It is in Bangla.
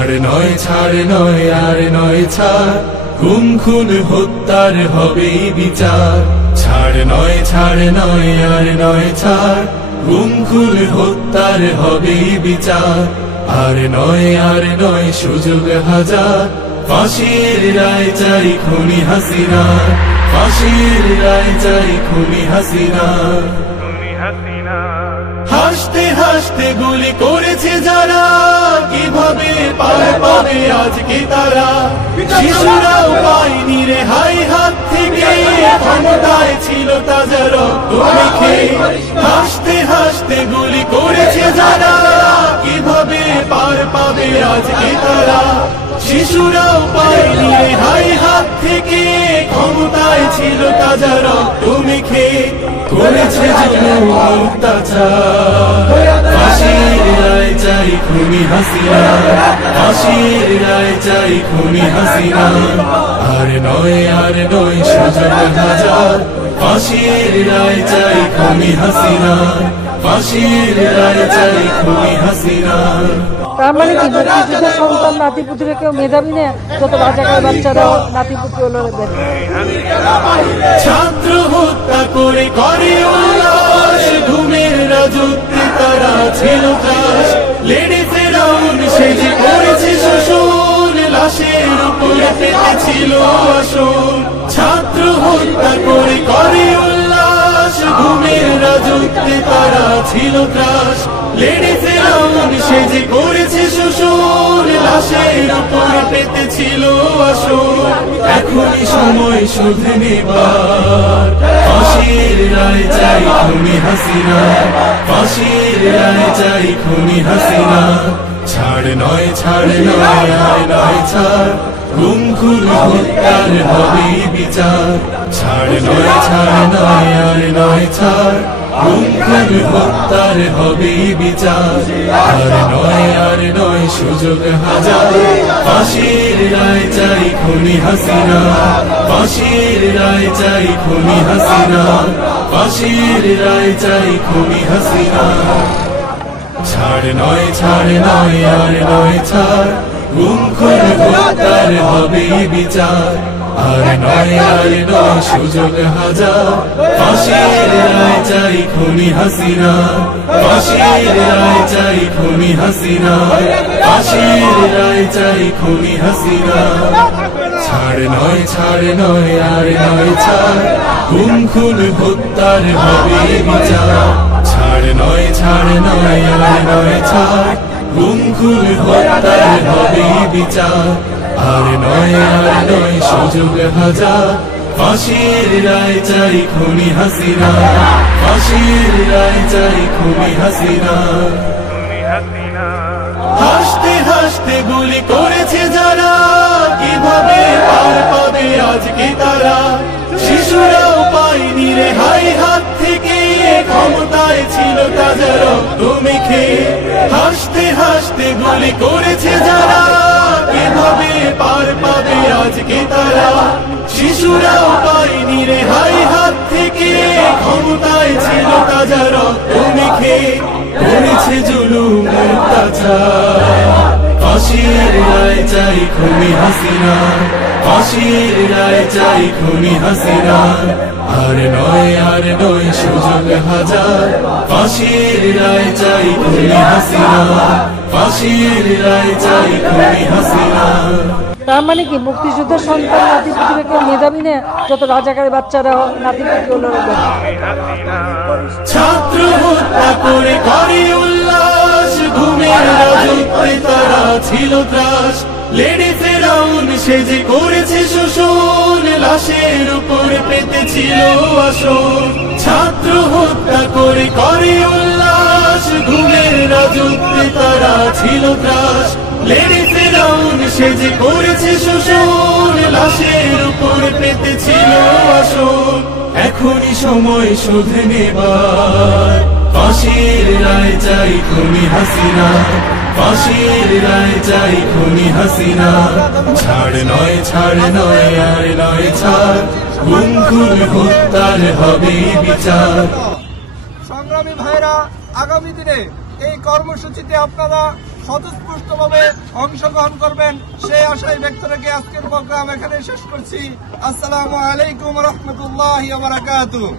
ছাড় নয় আর নয় ছাড়, গুম খুন হত্যার হবেই বিচার। ছাড় নয় আর নয় ছাড়, গুম খুন হত্যার হবেই বিচার। আর নয় সুযোগ হাজার, ফাঁসির রায় চাই খুনি হাসিনা, ফাঁসির রায় চাই খুনি হাসিনা। হাসতে হাসতে গুলি করেছে যারা, কিভাবে পার পাবে আজকে তারা? শিশুরাও পায়নি রেহাই হাত থেকে, ক্ষমতায় ছিল তাজা রক্ত মেখে। হাসতে হাসতে গুলি করেছে যারা, কিভাবে পার পাবে আজকে তারা? শিশুরাও পায়নি রেহাই হাত থেকে, ক্ষমতায় ছিল তাজা রক্ত মেখে। করেছে জুলুম অত্যাচার, ফাঁসির রায় চাই খুনি হাসিনা, ফাঁসির রায় চাই খুনি হাসিনা। আর নয় সুযোগ হাজার, ফাঁসির রায় চাই খুনি হাসিনা, ফাঁসির রায় চাই খুনি হাসিনা। তার মানে কি মুক্তিযুদ্ধের সন্তান নাতিপুতিরা কেউ মেধাবী না? যত রাজাকার বাচ্চারা নাতিপুতি হলো ছাত্র হত্যা করে উল্লাস, ঘুমের রাজত্বে তারা ছিল ত্রাস। লেডি ফেরাউন সেজে করেছে শোষণ, লাশের উপরে পেতেছিল আসন। ছাত্র হত্যা করে উল্লাস, ঘুমের রাজত্বে তারা ছিল ত্রাস। লেডি ফেরাউন সেজে করেছে শোষণ, লাশের উপরে পেতেছিল আসন। এখনই সময় শুধু নেবার, ফাঁসির রায় চাই খুনি হাসিনা, ফাঁসির রায় চাই খুনি হাসিনা। ছাড় নয় আর নয় ছাড়, গুম খুন হত্যার হবেই বিচার। ছাড় নয় আর নয় ছাড়, গুম খুন হত্যার হবেই বিচার। আর নয় সুযোগ হাজার, ফাঁসির রায় চাই খুনি হাসিনা, ফাঁসির রায় চাই খুনি হাসিনা, ফাঁসির রায় চাই খুনি হাসিনা। ছাড় নয় আর নয় ছাড়, গুম খুন হত্যার হবেই বিচার। আর নয় সুযোগ হাজার, ফাঁসির রায় চাই খুনি হাসিনা, ফাঁসির রায় চাই খুনি হাসিনা, ফাঁসির রায় চাই খুনি হাসিনা। ছাড় নয় আর নয় ছাড়, গুম খুন হত্যার হবেই বিচার। ছাড় নয় আর নয় ছাড়, গুম খুন হত্যার হবেই বিচার। আর নয় সুযোগ হাজার, ফাঁসির রায় চাই খুনি হাসিনা, ফাঁসির রায় চাই খুনি হাসিনা। হাসতে হাসতে গুলি করেছে যারা, কিভাবে পার পাবে আজকে তারা? শিশুরাও পায়নি রেহাই হাত থেকে, ক্ষমতায় ছিল তাজা রক্ত মেখে। হাসতে হাসতে গুলি করেছে যারা, কিভাবে পার পাবে আজকে তারা? শিশুরাও পায়নি রেহাই হাত থেকে, ক্ষমতায় ছিল তাজা রক্ত মেখে। করেছে জুলুম অত্যাচার, ফাঁসির রায় চাই খুনি হাসিনা, ফাঁসির রায় চাই খুনি হাসিনা। আর নয় সুযোগ হাজার, ফাঁসির রায় চাই খুনি হাসিনা, ফাঁসির রায় চাই খুনি হাসিনা। তার মানে কি মুক্তিযুদ্ধের সন্তান নাতিপুতিরা কেউ মেধাবী না? যত রাজাকার বাচ্চারা নাতিপুতি হলো ছাত্র হত্যা করে উল্লাস, ঘুমের রাজত্বে তারা ছিল ত্রাস। লেডি ফেরাউন সেজে করেছে শোষণ, লাশের উপরে পেতেছিল আসন। ছাত্র হত্যা করে উল্লাস, ঘুমের রাজত্বে তারা ছিল ত্রাস। লেডি ফেরাউন সেজে করেছে শোষণ, লাশের উপরে পেতেছিল আসন। এখনই সময় শুধু নেবার, ফাঁসির রায় চাই খুনি হাসিনা, ফাঁসির রায় চাই খুনি হাসিনা। ছাড় নয় আর নয় ছাড়, গুম খুন হত্যার হবেই বিচার। সংগ্রামী ভাইরা, আগামী দিনে এই কর্মসূচিতে আপনারা স্বতঃস্ফূর্তভাবে অংশগ্রহণ করবেন সেই আশায় ব্যক্ত রেখে আজকের প্রোগ্রাম এখানে শেষ করছি। আসসালামু আলাইকুম ওয়া রাহমাতুল্লাহি ওয়া বারাকাতুহু।